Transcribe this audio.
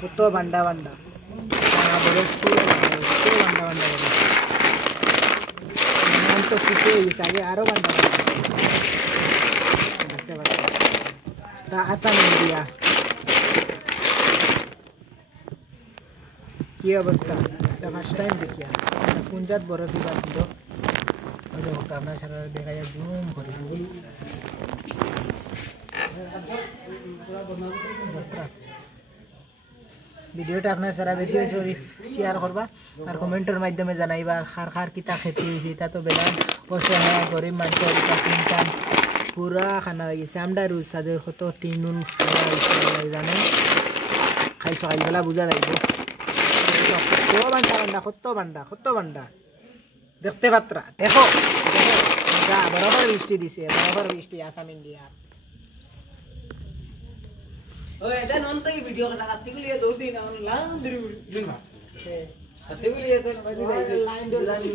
কত বান্ডা বান্ডা বড় বান্ডা বান্ডা তো শুকিয়ে গেছে আগে আরো বান্ডা দেখতে পাচ্ছি তা আসাম ইন্ডিয়া কি অবস্থা এটা ফার্স্ট টাইম দেখি পুঞ্জাত বড় দিবা কিন্তু আপনার সারা দেখা যায় জুম করে ভিডিওটা আপনার সারা বেশি বেশি শেয়ার করবা আর কমেন্টের মাধ্যমে জানাইবা খার খার কিতা খেতে হয়েছে এটা তো বেলা অসহায় গরিব মানুষের তিনটান পুরা খানা হয়ে গেছে আমরা রুল সাদের কত তিনুন জানেন খাই সকালবেলা বোঝা যাইব কত বান্ডা দেখতে পাত্রা দেখো যা বরাবর বৃষ্টি দিছে বরাবর বৃষ্টি আসাম ইন্ডিয়া ওই এটা নন তো ভিডিও কাটা কাটিগুলি দৌ দিন লাইন ধরে লাইন